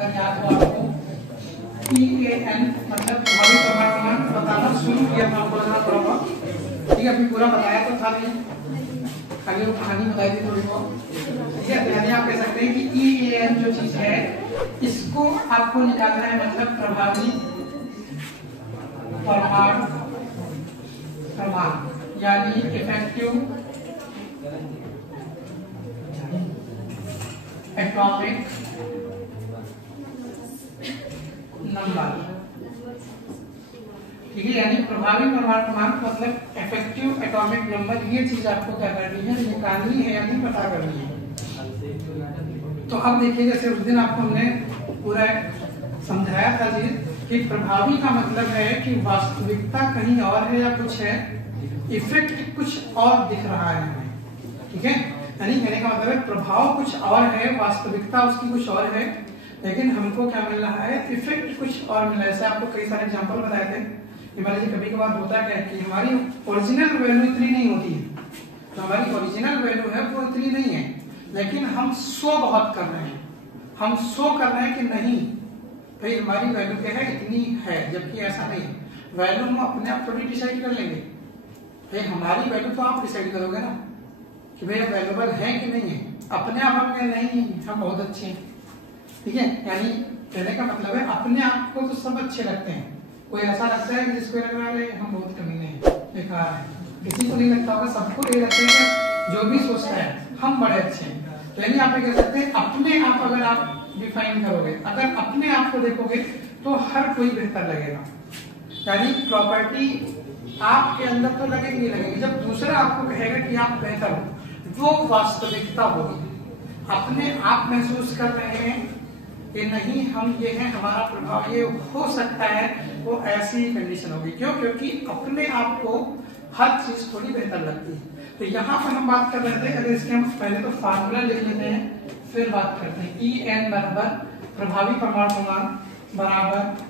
अगर याद हो आपको EAN मतलब प्रभावी क्रमांक बताना शुरू किया था, आपको लगा थोड़ा बहुत, ठीक है, अभी पूरा बताया तो था नहीं, खाली वो कहानी बताई थी थोड़ी बहुत, ठीक है। यानी आप कह सकते हैं कि EAN जो चीज है इसको आपको निकालना है, मतलब प्रभावी परमाणु क्रमांक, यानी इफेक्टिव एटॉमिक नंबर, ठीक है। यानी प्रभावी परमाणु क्रमांक मतलब इफेक्टिव एटॉमिक नंबर, ये चीज आपको क्या करनी है, निकालनी है यानी पता करनी है। तो अब देखिए, जैसे उस दिन आपको हमने पूरा समझाया था जी कि प्रभावी का मतलब है कि वास्तविकता कहीं और है या कुछ है, इफेक्ट कुछ और दिख रहा है हमें, ठीक है। यानी कहने का मतलब है प्रभाव कुछ और है, वास्तविकता उसकी कुछ और है, लेकिन हमको क्या मिल रहा है, इफेक्ट कुछ और मिल रहा है। जैसे आपको कई सारे एग्जांपल बताए थे कि मान लीजिए कभी कभार होता है कि हमारी ओरिजिनल वैल्यू इतनी नहीं होती है, तो हमारी ओरिजिनल वैल्यू है वो इतनी नहीं है, लेकिन हम शो बहुत कर रहे हैं, हम शो कर रहे हैं कि नहीं भाई हमारी वैल्यू क्या है, इतनी है, जबकि ऐसा नहीं है। वैल्यू हम अपने आप थोड़ी डिसाइड कर लेंगे, भाई हमारी वैल्यू तो आप डिसाइड करोगे ना कि भाई अवेलेबल है कि नहीं है, अपने आप हम नहीं हम बहुत अच्छे हैं, ठीक है। यानी कहने का मतलब है अपने आप को तो सब अच्छे लगते हैं, कोई ऐसा लगता है कि जिसको लग रहा है हम बहुत कमीने हैं, बेकार है, किसी को नहीं लगता होगा, सबको ये लगता है कि जो भी सोचता है हम बड़े अच्छे हैं। तो यानी आप ये कह सकते हैं अपने आप, अगर आप डिफाइन करोगे, अगर अपने आप को देखोगे तो हर कोई बेहतर लगेगा। यानी प्रॉपर्टी आपके अंदर तो लगेगी लगेगी, जब दूसरा आपको कहेगा कि आप बेहतर हो, वो वास्तविकता होगी। अपने आप महसूस कर रहे हैं कि नहीं हम ये हैं, हमारा प्रभाव ये हो सकता है, वो ऐसी कंडीशन होगी। क्यों? क्योंकि अपने आप को हर चीज थोड़ी बेहतर लगती है। तो यहाँ पर हम बात कर रहे थे, अगर इसके हम पहले तो फार्मूला लिख लेते हैं फिर बात करते हैं। EN बराबर प्रभावी परमाणु क्रमांक बराबर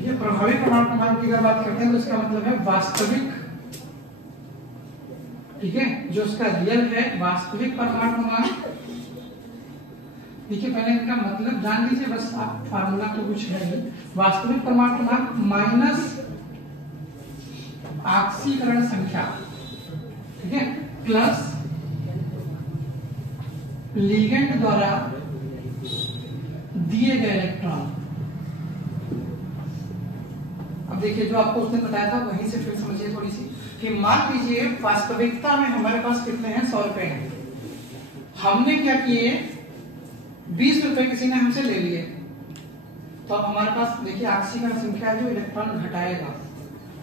ये प्रभावी परमाणु क्रमांक की अगर बात करते हैं तो इसका मतलब है वास्तविक, ठीक है, जो उसका रियल है वास्तविक परमाणु क्रमांक। देखिए पहले इनका मतलब जान लीजिए बस, आप फार्मूला तो कुछ है नहीं, वास्तविक परमाणु क्रमांक माइनस ऑक्सीकरण संख्या, ठीक है, प्लस लिगेंड द्वारा दिए गए इलेक्ट्रॉन। अब देखिए जो आपको उसने बताया था वहीं से फिर समझिए थोड़ी सी कि मान लीजिए वास्तविकता में हमारे पास कितने हैं, 100 रुपए हैं, हमने क्या किए 20 रुपए किसी ने हमसे ले लिए, तो अब हमारे पास देखिए ऑक्सीकरण संख्या जो इलेक्ट्रॉन घटाएगा,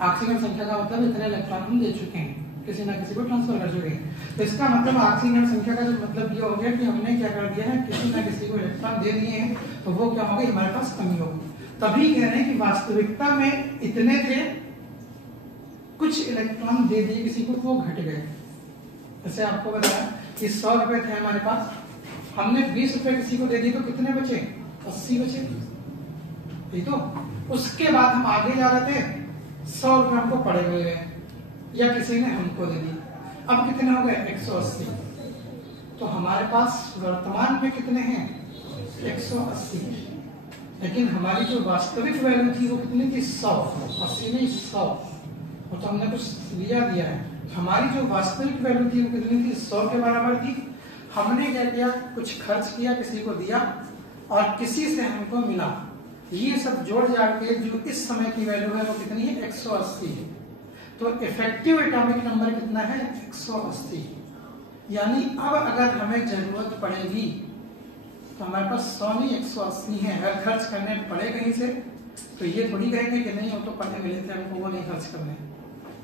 ऑक्सीकरण संख्या का मतलब इतने इलेक्ट्रॉन हम दे चुके हैं, किसी ना किसी को ट्रांसफर कर चुके हैं। तो इसका मतलब ऑक्सीकरण संख्या का जो मतलब ये हो गया कि हमने क्या कर दिया है, किसी ना किसी को इलेक्ट्रॉन दे दिए हैं, तो वो क्या होगा, हमारे पास कमी होगी। तभी कह रहे हैं कि वास्तविकता में इतने थे, कुछ इलेक्ट्रॉन दे दिए किसी को तो वो घट गए। जैसे आपको बताया कि 100 रुपए थे हमारे पास, हमने 20 रुपए किसी को दे दिए तो कितने बचे, 80 बचे, ठीक। तो उसके बाद हम आगे जा रहे थे, 100 रुपए हमको पड़े हुए हैं या किसी ने हमको दे दी, अब कितने हो गए 180। तो हमारे पास वर्तमान में कितने हैं 180, लेकिन हमारी जो वास्तविक वैल्यू थी वो कितनी थी 100, 80 नहीं 100, और तो हमने कुछ लिया दिया है। हमारी जो वास्तविक वैल्यू थी वो कितनी थी 100 के बराबर थी। हमने क्या किया, कुछ खर्च किया, किसी को दिया और किसी से हमको मिला, ये सब जोड़ जाड़ के जो इस समय की वैल्यू है वो कितनी है 180 है। तो इफेक्टिव एटॉमिक नंबर कितना है 180। यानी अब अगर हमें जरूरत पड़ेगी तो हमारे पास 100 नहीं 180 है। अगर खर्च करने पड़े कहीं से तो ये थोड़ी कहेंगे कि नहीं वो तो पढ़े मिले थे हमको, वो नहीं खर्च करने,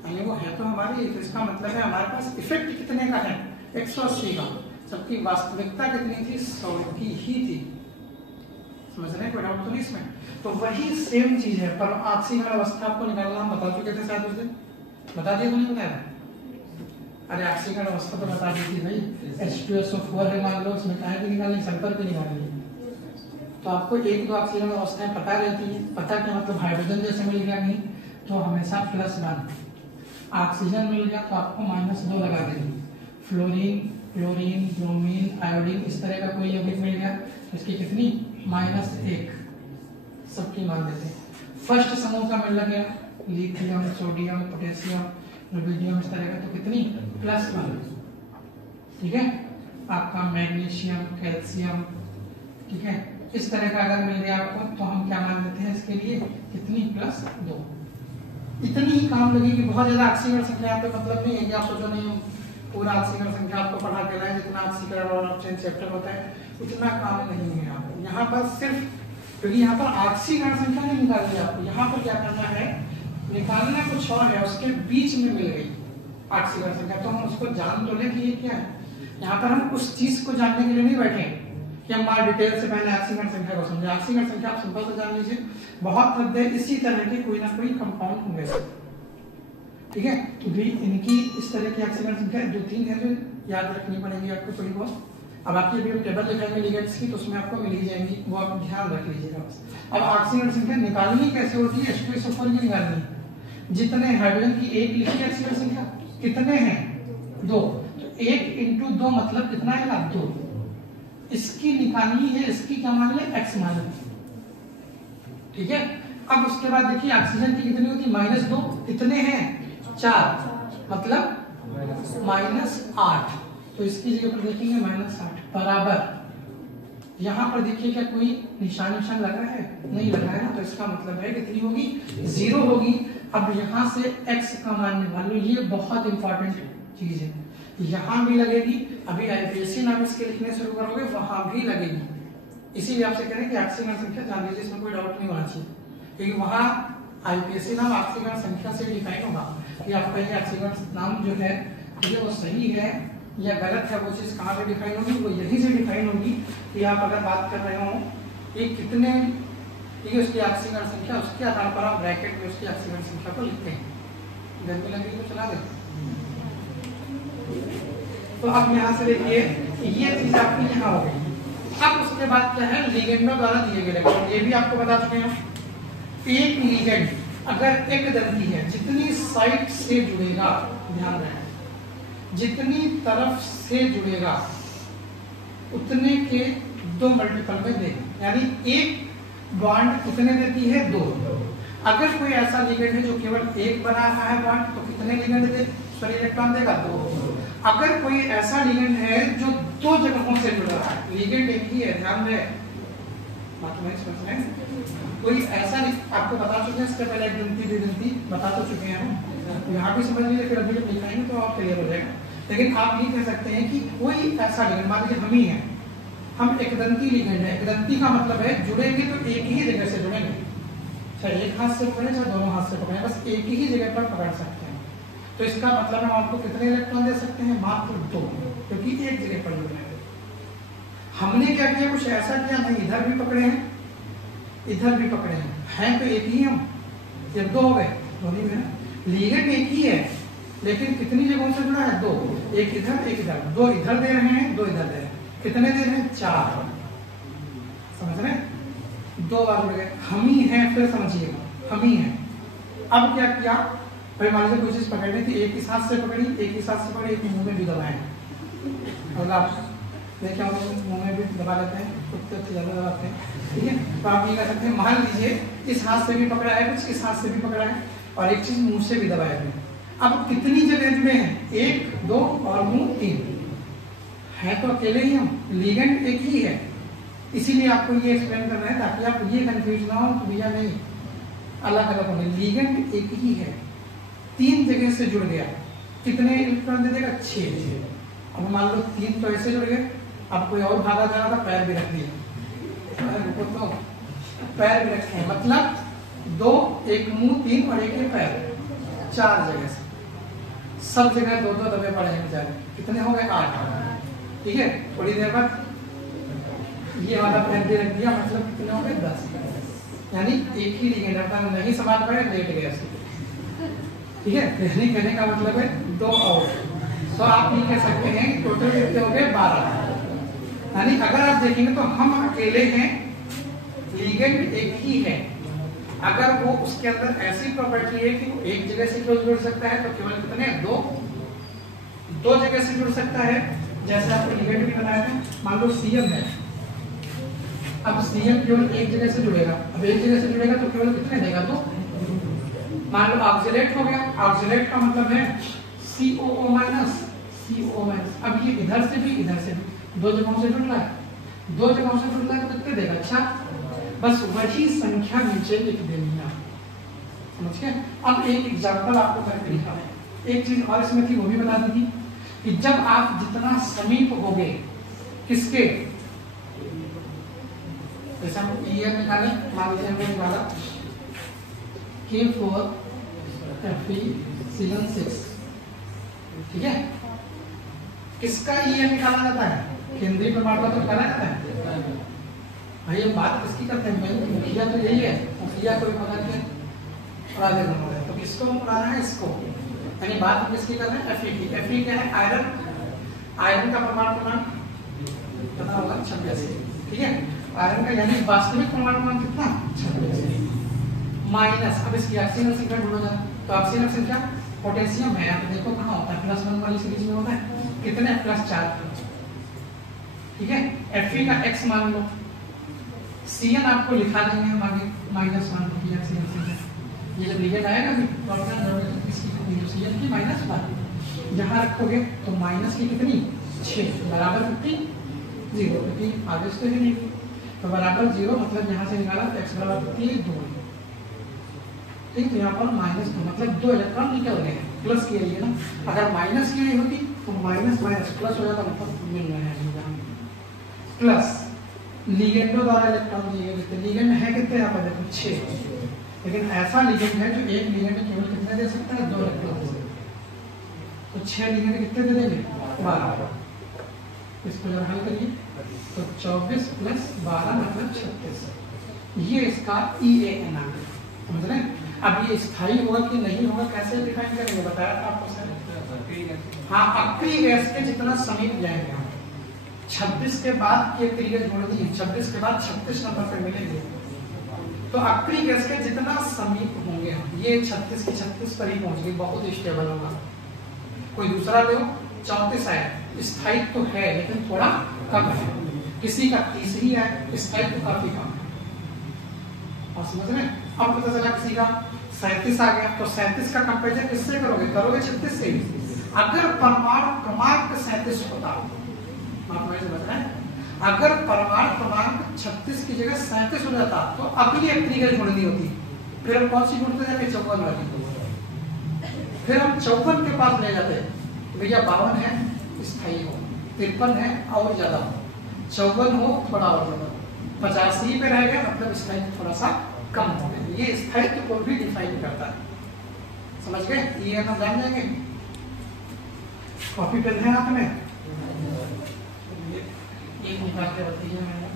यानी वो है तो हमारी। तो इसका मतलब है हमारे पास इफेक्ट कितने का है 180 का, जबकि वास्तविकता कितनी थी 100 की ही थी। समझ रहे हैं, कोई डाउट तो नहीं इसमें। तो वही सेम चीज है, पर ऑक्सीकरण अवस्था आपको निकालना हम बता चुके थे शायद उस दिन, बता दिया तो नहीं बताया? अरे ऑक्सीकरण अवस्था तो बता दी थी भाई, H2SO4 है मान लो, उसमें काहे की निकालनी, सल्फर की निकालनी। तो आपको एक दो ऑक्सीकरण अवस्थाएं पता रहती है, पता क्या मतलब हाइड्रोजन जैसे मिल गया नहीं तो हमेशा प्लस वन। ऑक्सीजन मिल गया तो आपको -2 लगा देंगे। फ्लोरीन, क्लोरीन, ब्रोमीन, आयोडीन इस तरह का कोई यौगिक मिल गया तो इसकी कितनी -1 सबकी मान देते हैं। फर्स्ट समूह का मिल गया लिथियम, सोडियम, पोटेशियम, रुबिडियम इस तरह का तो कितनी +1। ठीक है, आपका मैग्नीशियम, कैल्शियम, ठीक है, इस तरह का अगर मिल गया आपको तो हम क्या मान लेते हैं इसके लिए कितनी +2। इतनी ही काम लगेगी, बहुत ज्यादा ऑक्सीकरण संख्या पे मतलब नहीं है कि आप सोचो नहीं पूरा ऑक्सीकरण संख्या आपको पढ़ा के लाए, जितना ऑक्सीकरण और ऑक्सीजन चैप्टर होता है उतना काम नहीं है यहाँ पर सिर्फ, क्योंकि यहाँ पर ऑक्सीकरण संख्या नहीं निकालनी है आपको, यहाँ पर क्या करना है, निकालना कुछ और है, उसके बीच में मिल गई ऑक्सीकरण संख्या तो हम उसको जान तो ले कि ये क्या है। यहाँ पर हम उस चीज को जानने के लिए नहीं बैठे कि हम मार डिटेल से पहले ऑक्सीकरण संख्या को समझे। ऑक्सीकरण संख्या आप सिंपल से जान लीजिए, बहुत हद है इसी तरह के कोई ना कोई कंपाउंड होंगे, ठीक है। तो भी इनकी इस तरह की ऑक्सीकरण संख्या 2-3 है जो याद रखनी पड़ेगी आपको थोड़ी बहुत। अब आपकी अभी हम टेबल दिखाएंगे लिगेंड्स की तो उसमें आपको मिल ही जाएंगी, वो आप ध्यान रख लीजिएगा बस। अब ऑक्सीकरण संख्या निकालनी कैसे होती है, H2SO4 की निकालनी है। जितने हाइड्रोजन की 1 लिखी ऑक्सीकरण संख्या कितने हैं 2, तो 1 × 2 मतलब कितना आएगा 2। इसकी निकालनी है, इसकी क्या मान ले x मान ले, ठीक है। अब उसके बाद देखिए ऑक्सीजन की कितनी होती है -2, कितने हैं 4 मतलब -8, तो इसकी जगह पर देखेंगे -8 बराबर, यहाँ पर देखिए क्या कोई निशान लगा है, नहीं लगा है ना, तो इसका मतलब है कितनी होगी 0 होगी। अब यहाँ से x का मान निकाल लो, ये बहुत इंपॉर्टेंट चीज है, यहाँ भी लगेगी, अभी आईपीएससी नाम इसके लिखने शुरू करोगे वहां भी लगेगी। इसीलिए आपसे कह रहे हैं कि ऑक्सीकरण संख्या जान लीजिए, इसमें कोई डाउट नहीं होना चाहिए, क्योंकि वहां आईपीएससी नाम ऑक्सीकरण संख्या से डिफाइन होगा कि आपका ये ऑक्सीकरण नाम जो है ये वो सही है या गलत है, वो चीज कहाँ से डिफाइन होगी, वो यही से डिफाइन होगी कि आप अगर बात कर रहे हो ये कितने, ठीक है, उसकी ऑक्सीकरण संख्या, उसके आधार पर आप ब्रैकेट में उसकी ऑक्सीकरण संख्या को लिखते हैं। गर्मी लग रही तो चला दे। तो अब यहाँ से देखिए ये चीज आपकी यहाँ हो गई। अब उसके बाद क्या है, लिगेंडों द्वारा दिए गए इलेक्ट्रॉन, ये भी आपको बता चुके हैं। एक लिगेंड अगर एक दंती है, जितनी साइड से जुड़ेगा, ध्यान रखें, जितनी तरफ से जुड़ेगा उतने के 2 मल्टीपल में देगा, यानी एक बॉन्ड कितने देती है 2। अगर कोई ऐसा लिगेंड है जो केवल एक बना रहा है बॉन्ड तो कितने लिगेंड दे, सॉरी इलेक्ट्रॉन देगा 2। अगर कोई ऐसा लिगेंड है जो 2 जगहों से जुड़ रहा है, लिगेंड एक ही है, ध्यान रहे, कोई ऐसा आपको बता चुके हैं इससे पहले, एक दंती द्विदंती बता तो चुके हैं हम, यहाँ भी समझ लीजिए, फिर अभी जब लिखाएंगे तो आप क्लियर हो जाएगा। लेकिन आप ये कह सकते हैं कि कोई ऐसा लिगेंड, मान लीजिए हम ही हैं, हम एक दंती लिगेंड है, एक दंती का मतलब है जुड़ेंगे तो एक ही जगह से जुड़ेंगे, चाहे एक हाथ से पकड़े चाहे दोनों हाथ से पकड़े, बस एक ही जगह पर पकड़ सकते हैं। तो इसका मतलब हम आपको कितने इलेक्ट्रॉन दे सकते हैं, मात्र 2, क्योंकि एक जगह पर जुड़ रहे हैं। हमने क्या किया, कुछ ऐसा किया, नहीं इधर भी पकड़े हैं इधर भी पकड़े हैं तो एक ही हम, जब 2 हो गए दोनों में। लिगेंड एक ही है लेकिन कितनी जगहों से जुड़ा है 2, एक इधर एक इधर, 2 इधर दे रहे हैं 2 इधर दे रहे हैं, कितने दे रहे हैं 4, समझ रहे हैं, 2 बार जुड़ गए, हम ही हैं, फिर समझिएगा हम ही हैं। अब क्या किया, भाई मान लीजिए कोई चीज पकड़नी थी, एक ही हाथ से पकड़ी, एक ही हाथ से पकड़ी, एक मुंह में भी दबाए, और आप देखिए मुंह में भी दबा देते हैं, कुत्ते से ज्यादा दबाते हैं, ठीक है। तो आप ये कर सकते हैं, मान लीजिए इस हाथ से भी पकड़ा है कुछ, इस हाथ से भी पकड़ा है, और एक चीज मुंह से भी दबाया है। अब कितनी जगह जुड़े हैं, 1, 2 और मुंह 3 है, तो अकेले ही हम, लिगेंड एक ही है। इसीलिए आपको ये एक्सप्लेन करना है ताकि आप ये कंफ्यूज ना हो कि भैया नहीं अलग अलग होंगे, लिगेंड एक ही है, 3 जगह से जुड़ गया, कितने इलेक्ट्रॉन दे देगा 6। अब मान लो 3 तो ऐसे जुड़ गए, अब कोई और भागा जा रहा था, पैर भी रख दिया, तो पैर भी रखे, मतलब 2, एक मुंह 3 और एक पैर, 4 जगह से, सब जगह 2-2 दबे पड़े हैं बेचारे, कितने हो गए 8, ठीक है। थोड़ी देर बाद ये वाला पैर भी रख दिया, मतलब कितने हो गए 10, यानी एक ही लिगेंड अपना नहीं संभाल पाए, लेट गया, ठीक है। कहने का मतलब है 2 और, तो आप ये कह सकते हैं कि टोटल कितने हो गए 12, यानी अगर आप देखेंगे तो हम अकेले हैं, लिगेंड एक ही है, अगर वो उसके अंदर ऐसी प्रॉपर्टी है कि वो एक जगह से क्लोज जुड़ सकता है तो केवल कितने दो जगह से जुड़ सकता है। जैसे आपको लिगेंड भी बनाया था, मान लो सीएम है, अब सीएम केवल एक जगह से जुड़ेगा, अब एक जगह से जुड़ेगा तो केवल कितने देगा? दो। मान लो ऑक्सिलेट हो गया, ऑक्सिलेट का मतलब है COO माइनस CO माइनस। अब ये इधर से भी दो जगहों से जुड़ रहा है, दो जगहों से जुड़ रहा है तो कितने देगा? अच्छा, बस वही संख्या नीचे लिख देनी है, समझ गए? अब एक एग्जांपल आपको करके दिखा है, एक चीज और इसमें थी वो भी बता दी थी कि जब आप जितना समीप होगे किसके, जैसे हम EM निकाले, मान लीजिए हमने निकाला K4Fe6, ठीक है? किसका EM निकाला जाता है? केंद्रीय परमाणु तो निकाला जाता है भाई। हम बात किसकी करते हैं? मुखिया तो यही है, मुखिया को पकड़ के उड़ा देना है, तो किसको उड़ाना है? इसको। यानी बात किसकी कर रहे हैं? Fe की। Fe क्या है? आयरन। आयरन का परमाणु क्रमांक पता होगा 86, ठीक है? आयरन का यानी वास्तविक परमाणु क्रमांक कितना? 86 माइनस, अब इसकी ऑक्सीजन संख्या ढूंढो जरा। तो ऑक्सीजन संख्या पोटेशियम है, तो देखो कहाँ होता है? +1 वाली सीरीज में होता है, कितने? +4, ठीक है? Fe का x मान लो, Cn आपको लिखा देंगे हम आगे -1 की ऑक्सीजन संख्या। ये जब लिगेंड आएगा भी प्रॉपर्टी जरूरत इसकी कितनी? Cn की -1 जहाँ रखोगे तो माइनस की कितनी? 6 बराबर कितनी? 0, क्योंकि आगे से ही नहीं, तो बराबर 0 मतलब यहाँ से निकाला तो x बराबर कितनी है? 2, ठीक। तो यहाँ पर -2 मतलब 2 इलेक्ट्रॉन निकल गए, प्लस की है ना। अगर माइनस की नहीं होती तो माइनस प्लस हो जाता, मतलब मिल रहे हैं प्लस। लिगेंडो द्वारा इलेक्ट्रॉन दिए गए, लिगेंड है कितने? यहाँ पर देखो 6, लेकिन ऐसा लिगेंड है जो एक लिगेंड केवल कितने दे सकता है? 2 इलेक्ट्रॉन दे सकता है। तो 6 लिगेंड कितने दे देंगे? 12। इसको जब हल करिए तो 24 + 12 मतलब 36, ये इसका EAN आ गया, समझ रहे हैं? अब ये स्थायी होगा कि नहीं होगा कैसे डिफाइन करेंगे? बताया था आपको सर। हाँ, अक्रिय गैस के जितना समीप जाएंगे हम, 26 के बाद ये क्रिया जोड़ दी, 26 के बाद 36 नंबर पे मिलेंगे, तो अक्रिय गैस के जितना समीप होंगे हम, ये 36 की 36 पर ही पहुंच गई, बहुत स्टेबल होगा। कोई दूसरा लो, 34 है, स्थायित्व तो है लेकिन थोड़ा कम है, किसी का 30 ही है, स्थायित्व तो काफी कम है, और समझ रहे हैं? अब पता चला किसी का 37 आ गया, तो 37 का कंपेरिजन किससे करोगे? 36 से। अगर परमाणु क्रमांक 37 होता, अगर परमाणु क्रमांक 36 की जगह 37 हो जाता तो अगली अक्रिय जोड़नी होती, फिर हम कौन सी जोड़ते जाके? 54 वाली। फिर हम 54 के पास ले जाते, भैया 52 है स्थायी हो, 53 है और ज्यादा हो, 54 हो थोड़ा और ज्यादा, 85 पे रह गया मतलब स्थायित्व थोड़ा सा कम हो गया। ये स्थायित्व को भी डिफाइन करता है, समझ गए? ये हम जान जाएंगे। कॉपी पेन है आपने? एक निकाल के बताइए मैंने,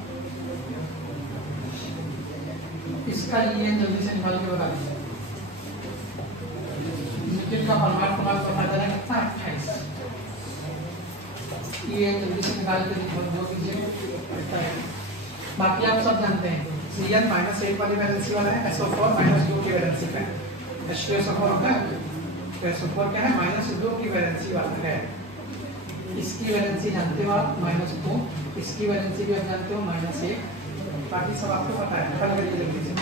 इसका ये जल्दी से निकाल के बता दीजिए। निकेल का परमाणु क्रमांक बता देना कितना? 28। ये जल्दी से निकाल के दो कीजिए। बाकी आप सब जानते हैं, Cn -1 वाली वैलेंसी वाला है, SO4 -2 की वैलेंसी पे है, H2SO4 होता है, SO4 क्या है? -2 की वैलेंसी वाला है। इसकी वैलेंसी जानते हो आप -2, इसकी वैलेंसी भी आप जानते हो -1, बाकी सब आपको पता है, हल करके लिख लीजिए।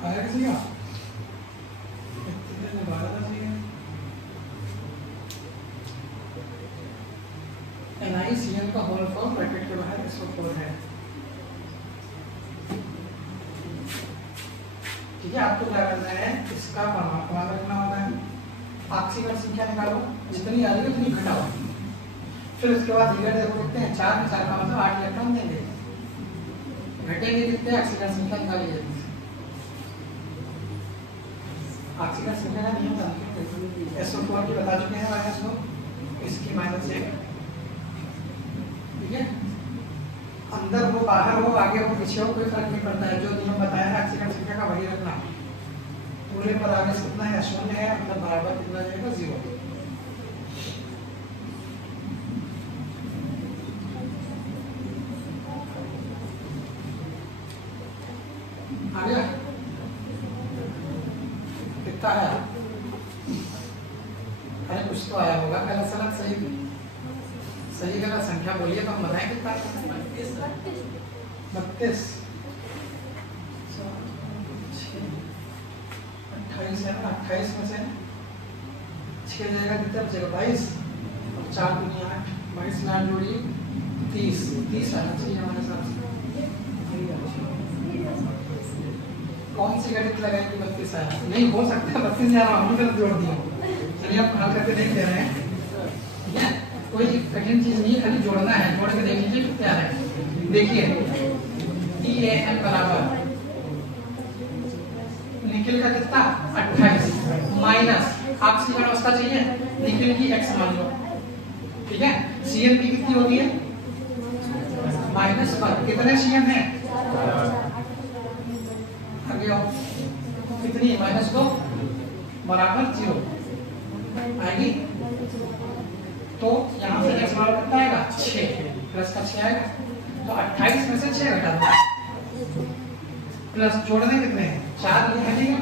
आया किसी का? Cn का होल फॉर्म ब्रैकेट के बाहर SO4 है। ठीक है, आपको क्या करना है, इसका क्रमांक रखना होता है, ऑक्सीजन संख्या निकालो, जितनी आ रही है उतनी घटाओ, फिर उसके बाद रिजल्ट देखो कितने हैं, 4 में 4 का मतलब 8 इलेक्ट्रॉन देंगे, घटेंगे कितने, ऑक्सीजन संख्या निकाली जाएगी। ऑक्सीजन संख्या का नियम जानते SO4 की बता चुके हैं -2, इसकी -1, ठीक है, अंदर हो बाहर हो आगे हो पीछे हो कोई फर्क नहीं पड़ता है, जो नियम बताया है ऑक्सीजन संख्या का वही रखना। पूरे पर आगे कितना है, 0 है, मतलब बराबर कितना जाएगा, 0। आ गया कितना है, अरे कुछ तो आया होगा, गलत सलत सही गलत संख्या बोलिए तो हम बताएं कितना। 32, 28 है ना, 28 में से 6 जाएगा, कितना बचेगा, 22, और 4 दूनी 8, 22 में 8 जोड़िए 30 आना चाहिए हमारे साथ। कौन सी गणित लगाएंगे 32 आया, नहीं हो सकता 32 जा रहा हूँ, गलत जोड़ दिया, चलिए आप हल करके देख ले रहे हैं, ठीक है, कोई कठिन चीज नहीं है, खाली जोड़ना है, जोड़ के देख लीजिए कितना आ रहा है। देखिए TAN बराबर निकल का कितना 28 माइनस ऑक्सीजन अवस्था चाहिए, निकल की X मान लो, ठीक है, Cn की कितनी होती है -1, कितने Cn है, आगे आओ, कितनी -2 बराबर 0 आएगी, तो यहाँ से X बराबर कितना आएगा 6, प्लस का 6 आएगा, तो 28 में से 6 घटा दो, प्लस जोड़ने कितने हैं 4 ये हटेगा,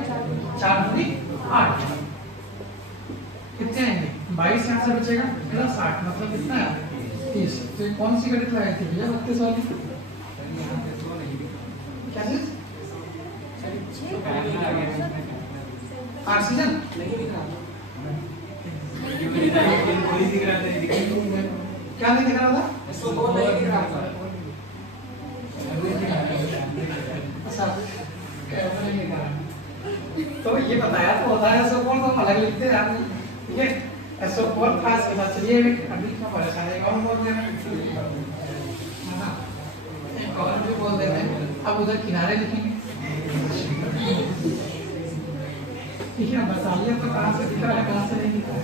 4 दूनी 8, कितने आएंगे 22 यहाँ से बचेगा, प्लस 8 मतलब कितना है 30। तो ये कौन सी गणित लगाई थी भैया 32 वाली, क्या चीज, ऑक्सीजन क्या नहीं दिख रहा था, तो ये बताया तो होता है SO4 तो अलग लिखते हैं आप, ठीक है, SO4 खास के साथ। चलिए अभी क्या परेशान है, और बोल देना, एक और भी बोल देते हैं, अब उधर किनारे लिखेंगे, ठीक है, बताइए तो कहाँ से दिख रहा है कहाँ से नहीं दिख रहा है।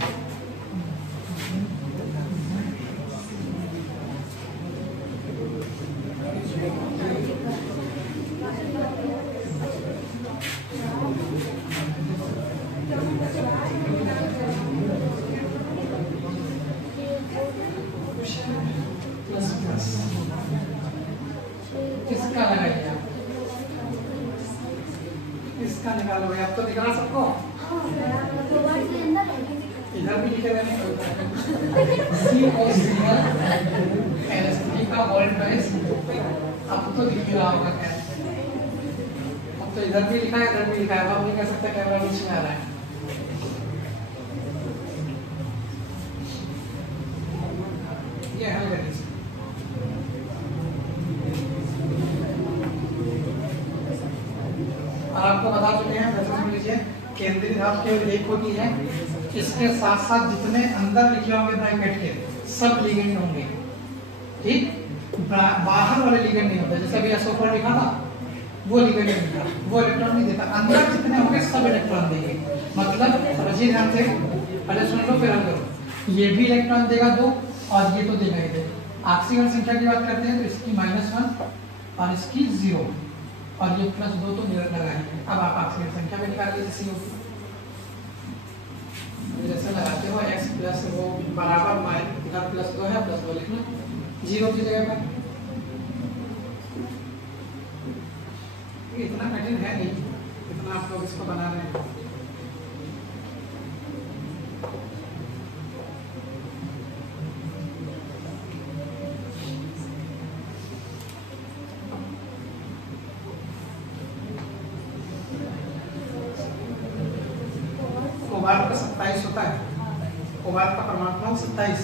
किसका लगाइए, इसका निकालो भाई, अब तो दिख रहा सबको, इधर भी लिखे रहने का वर्ल्ड प्राइस, अब तो दिख रहा होगा क्या, अब तो इधर भी लिखा है इधर भी लिखा है, अब नहीं कह सकते कैमरा बीच में आ रहा है। ये हल करिए, आपको बता चुके हैं, वैसे सुन लीजिए, केंद्रीय धातु केवल एक होती है, इसके साथ साथ जितने अंदर लिखे होंगे ब्रैकेट के सब लिगेंड होंगे, ठीक, बाहर वाले लिगेंड नहीं होते, जैसे अभी SO4 लिखा था वो लिगेंड नहीं था, वो इलेक्ट्रॉन नहीं देता, अंदर जितने होंगे सब इलेक्ट्रॉन देंगे, मतलब समझिए ध्यान से, पहले सुन लो फिर हल करो, ये भी इलेक्ट्रॉन देगा 2 और ये तो देगा ही देगा। ऑक्सीजन संख्या की बात करते हैं तो इसकी -1 और इसकी 0 और ये +2 तो मिरर लगाएंगे। अब आप ऑक्सीजन संख्या भी निकाल लीजिए, CO जैसे लगाते हो x प्लस वो बराबर +2 है, +2 लिखना 0 की जगह पर, इतना कठिन है नहीं, इतना आप लोग इसको बना रहे हैं। कोबाल्ट का 27 होता है, कोबाल्ट का परमाणु क्रमांक 27,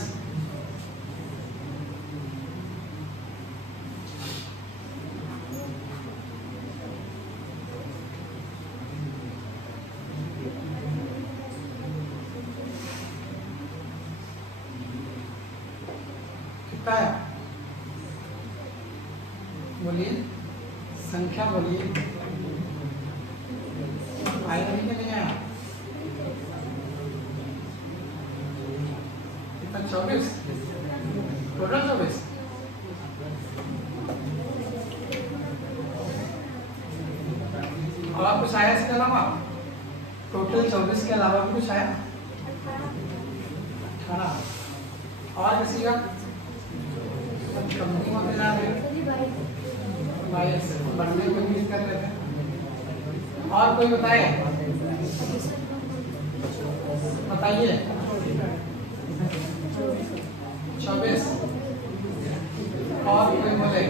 क्या है? बोलिए संख्या, बोलिए आएगा नहीं कि नहीं आया? कितना? 24, टोटल 24। और कुछ आया इसके अलावा? टोटल 24 के अलावा भी कुछ आया? 18। और किसी का कंपनी में मिला है बढ़ने को यूज कर रहे थे। और कोई बताए? बताइए। 24। और कोई बोले?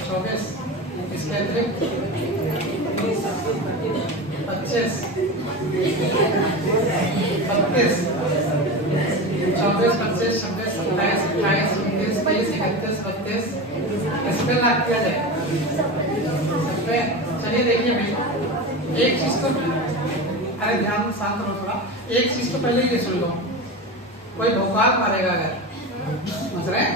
24। इसके अतिरिक्त 25, 32, 24, 25, 26, 27, 28, 29, 30, 31, 32। इस पे लाग किया जाए। चलिए देखिए भाई, एक चीज तो, अरे ध्यान शांत रहो थोड़ा। एक चीज तो पहले ये सुन लो, कोई भोकाल मारेगा अगर, समझ रहे हैं?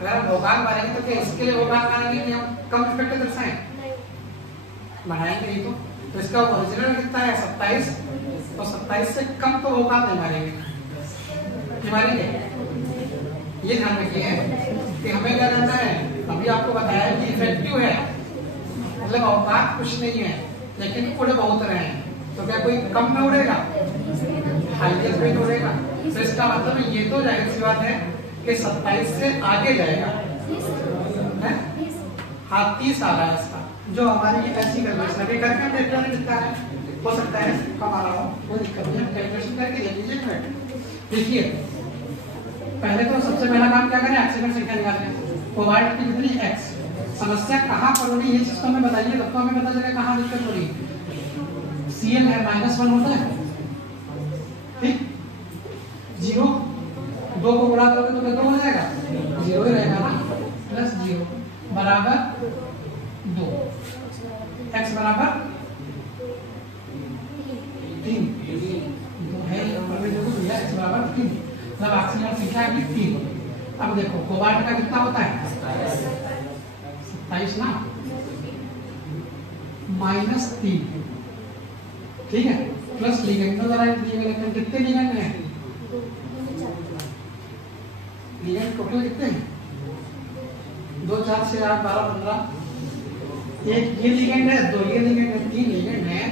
अगर हम भोकाल मारेंगे तो क्या इसके लिए भोकाल मारेंगे कि हम कम इफेक्ट दर्शाएं? बढ़ाएंगे नहीं तो इसका ओरिजिनल कितना है? 27। तो 27 से कम तो भोकाल नहीं मारेंगे, मारेंगे। ये ध्यान रखिए कि हमें क्या करना है। अभी आपको बताया कि इफेक्टिव है, मतलब औकात कुछ नहीं है, लेकिन उड़ बहुत रहे हैं। तो क्या कोई कम में उड़ेगा? हाईएस्ट में उड़ेगा। तो इसका मतलब ये तो जाहिर सी बात है कि 27 से आगे जाएगा। हाँ 30 आ रहा है इसका, जो हमारी ऐसी कैलकुलेशन अभी करके हम देखते हैं कितना है। हो सकता है कम आ रहा हो, कोई दिक्कत नहीं, हम कैलकुलेशन करके देख लीजिए। देखिए पहले तो सबसे पहला काम क्या करें? एक्सीडेंट संख्या निकालें। कोबाल्ट की कितनी? x। समस्या कहाँ पर होनी ये चीज तो हमें बताइए, तब तो हमें पता चलेगा कहाँ दिक्कत हो रही है। Cl है -1 होता है, ठीक। 0 2 को गुणा करोगे तो कितना हो जाएगा? 0 ही रहेगा ना, +0 बराबर 2, x बराबर 3 है, x बराबर 3, मतलब ऑक्सीजन संख्या है 3। अब देखो कोबाल्ट का कितना होता है? 27 ना, -3, ठीक है, प्लस लिगेंड। तो जरा लिगेंड कितने लिगेंड हैं? लिगेंड टोटल कितने हैं? 2 4 6 8 12 15। एक ये लिगेंड है, 2 ये लिगेंड है, 3 लिगेंड है।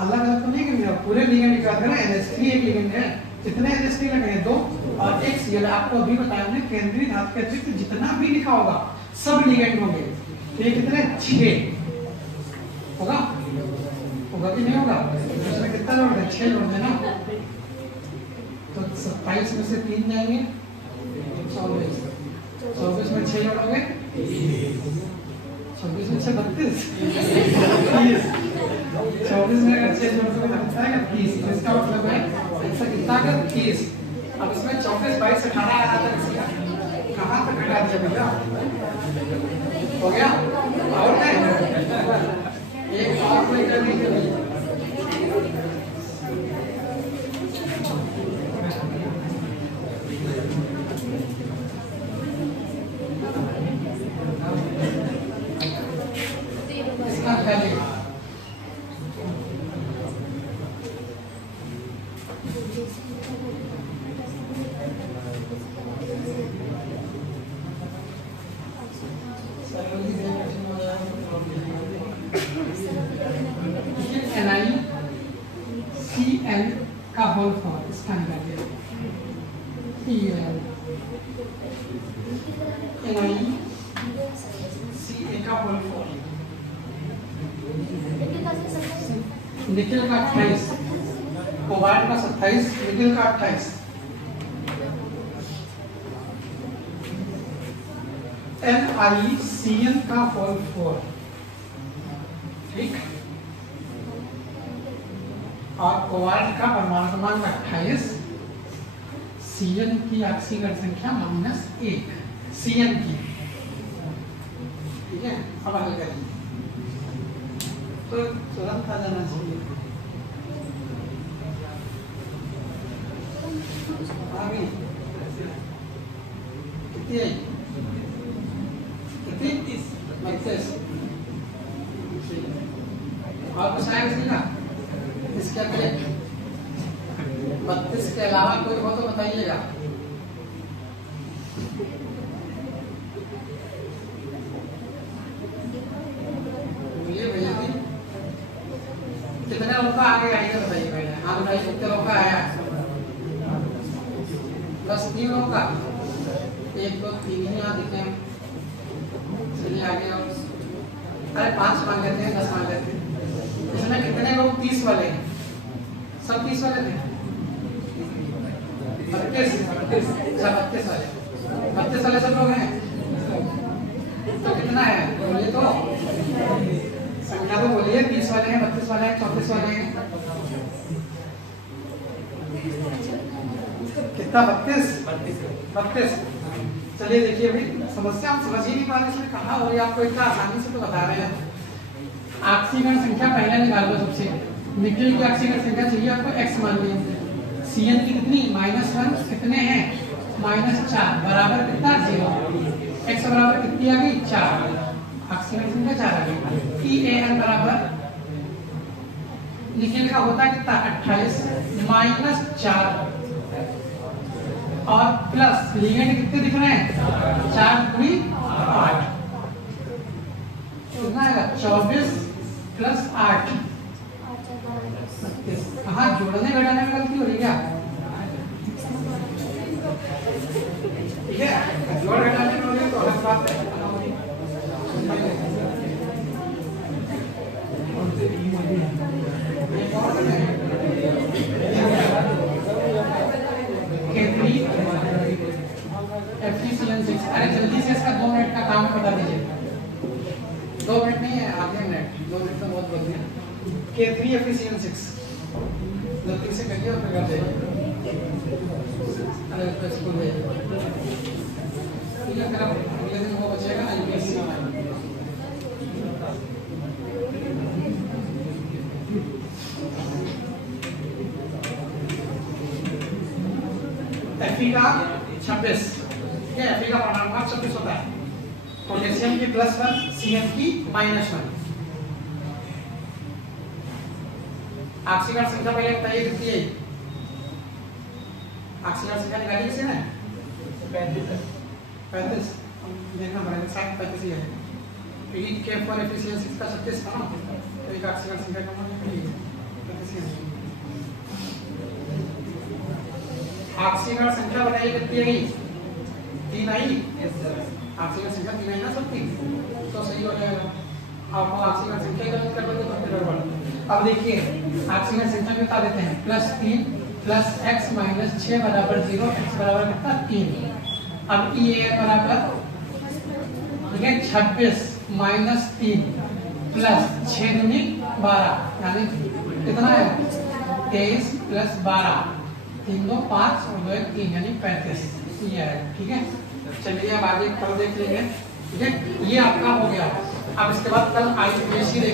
अलग अलग तो नहीं करेंगे, पूरे लिगेंड की बात करें। NH3 एक लिगेंड है, कितने NH3 लगे? 2 और एक Cl। आपको अभी बताया हमने केंद्रीय धातु के अतिरिक्त जितना भी लिखा होगा सब लिगेंड होंगे। तो ये कितने? 6 होगा, होगा कि नहीं होगा? इसमें कितना जोड़ दें? 6 जोड़ देना। तो 27 में से 3 जाएंगे, 24। 24 में 6 जोड़ोगे, 24 में 6 32, 24 में अगर 6 जोड़ोगे तो कितना आएगा? 30। इसका मतलब है ऐसा कितना आएगा? 30। अब इसमें 24 22 18 आया था, इसका कहाँ तक घटा दिया भैया? हो गया? और नहीं एक और कोई कर दीजिए। इसका पहले NiCl का होल फॉर्म इसका निकालिए। NiCl का होल फॉर्म, निकेल का 28, कोबाल्ट का 27, निकेल का 28। NiCl का होल 4, ठीक। और कोबाल्ट का परमाणु क्रमांक 28, Cl की ऑक्सीकरण संख्या -1, Cl की, ठीक है। अब हल करिए तो तुरंत आ जाना चाहिए। आ गई कितनी आई? कितनी? 32। और कुछ आएगा इसमें ना? इसके अतिरिक्त 32 के अलावा कोई हो तो बताइएगा। बोलिए भैया जी, कितने लोग का आगे आएगा बताइए पहले। हाँ बताइए कितने लोग का आया? बस 3 लोग का। 1 2 3 ही यहाँ दिखे हम। चलिए आगे और अरे 5 मान लेते हैं, 10 मान लेते हैं। इसमें कितने लोग 30 वाले हैं? सब 30 वाले थे? 32 वाले। 32 वाले सब लोग हैं। तो कितना है बोलिए तो, संख्या तो बोलिए। 30 वाले हैं, 32 वाले हैं, 34 वाले हैं। कितना? 32। चलिए देखिए भाई, समस्या हम समझ ही नहीं पा रहे इसमें कहाँ हो रही है। आपको इतना आसानी से तो बता रहे हैं। ऑक्सीकरण संख्या पहले निकाल लो सबसे। निकेल की ऑक्सीकरण संख्या चाहिए आपको, x मान लीजिए। Cn की कितनी? -1। कितने हैं? -4 बराबर कितना? 0। x बराबर कितनी आ गई? 4। ऑक्सीकरण संख्या 4 आ गई। TAN बराबर निकेल का होता है कितना? 28 -4 और प्लस लिगेंड कितने दिख रहे हैं? 4 दूनी 8। कितना आएगा? 24 + 8। कहाँ जोड़ने घटाने में गलती हो रही क्या? ठीक है, जोड़ घटाने में हो रही तो अलग बात है। F3CN6। अरे जल्दी से इसका 2 मिनट का काम बता दीजिए। 2 मिनट नहीं है, आधे मिनट। 2 मिनट तो बहुत बढ़िया। K3FeCN6 जल्दी से करिए और फिर कर जाइए। अरे तो स्कूल है ठीक है, फिर अगले दिन वो बचेगा ना यूपीएससी में। Fe का 26, ठीक है। Fe का पूर्णांक 26 होता है। पोटेशियम की +1, Cn की -1। ऑक्सीकरण संख्या पहले बताइए कितनी है? ऑक्सीकरण संख्या निकालिए किसी ने? 35 देखना पड़ेगा, शायद 35 ही है। K4FeCN6 का 36 था ना, तो एक ऑक्सीकरण संख्या कम होनी चाहिए। 35 है। ऑक्सीकरण संख्या बताइए कितनी आई? 3 आई। ऑक्सीकरण संख्या 3 आई ना सबकी, तो सही हो जाएगा। अब ऑक्सीकरण संख्या गलत कर दोगे तो फिर गड़बड़। अब देखिए ऑक्सीकरण संख्या बता देते हैं। +3 + x - 6 बराबर 0। x बराबर कितना? 3। अब ये बराबर ठीक है 26 - 3 + 6 दूनी 12, यानी कितना है? 23 + 12 3 2 5 और 2 1 3 यानी 35 ये है। ठीक है, चलिए अब आगे कल देख लेंगे। ठीक है, ये आपका हो गया। अब इसके बाद कल IUPAC